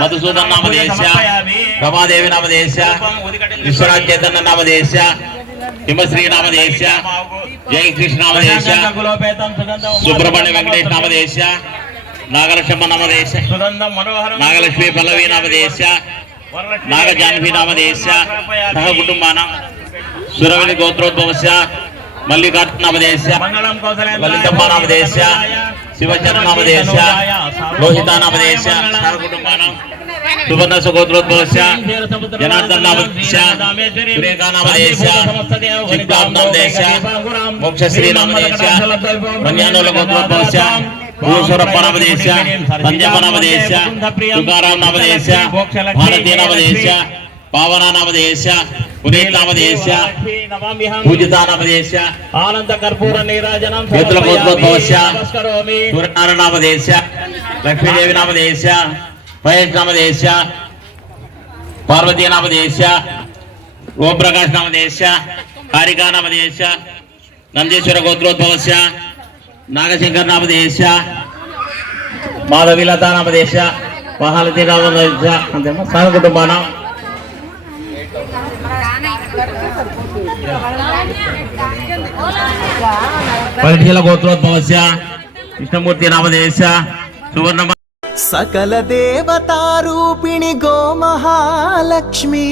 मधुसूदन नामधेयस्य रमादेवी नामधेयस्य विश्वनाथ चैतन्य नामधेयस्य हिमश्री नामधेयस्य जय कृष्ण नामधेयस्य सुब्रह्मण्य वेंकटेश नामधेयस्य नागलक्ष्मण नामधेयस्य नागलक्ष्मी पल्लवी नामधेयस्य नागजाह्नवी नामधेयस्य सह कुटुंबानां सुरवली गोत्रोद्भवस्य मल्लिकार्जुन नामधेयस्य ललितम्म नामधेयस्य शिवचरण नामधेयस्य रोहिता नामधेयस्य सह कुटुंबानां सुवर्ण गोत्रोद्भवस्य जनार्दन नामधेयस्य सुरेखा नामधेयस्य शिवदाम नामधेयस्य मोक्षश्री नामधेयस्य कन्यानूल गोत्रोद्भवस्य भूसुरप्प नामधेयस्य संजय नामधेयस्य तुकाराम नामधेयस्य भारती नामधेयस्य पावना नामधेयस्य पुनीत नामधेयस्य पूजिता नामधेयस्य आनंद कर्पूर नीराजनं गोत्रोद्भवस्य सूर्यनारायण नामधेयस्य लक्ष्मीदेवी नामधेयस्य महेश नामधेयस्य पार्वती नामधेयस्य ओम प्रकाश नामधेयस्य हारिका नामधेयस्य नंदेश्वर गोत्रोद्भवस्य नागशंकर नामधेयस्य माधवीलता नामधेयस्य महालती नामधेयस्य अंतेमा सह कुटुंबानां परिचल गोत्रोद्भवस्य कृष्णमूर्ति नामधेयस्य सुवर्ण सकल देवता रूपिणी गो महालक्ष्मी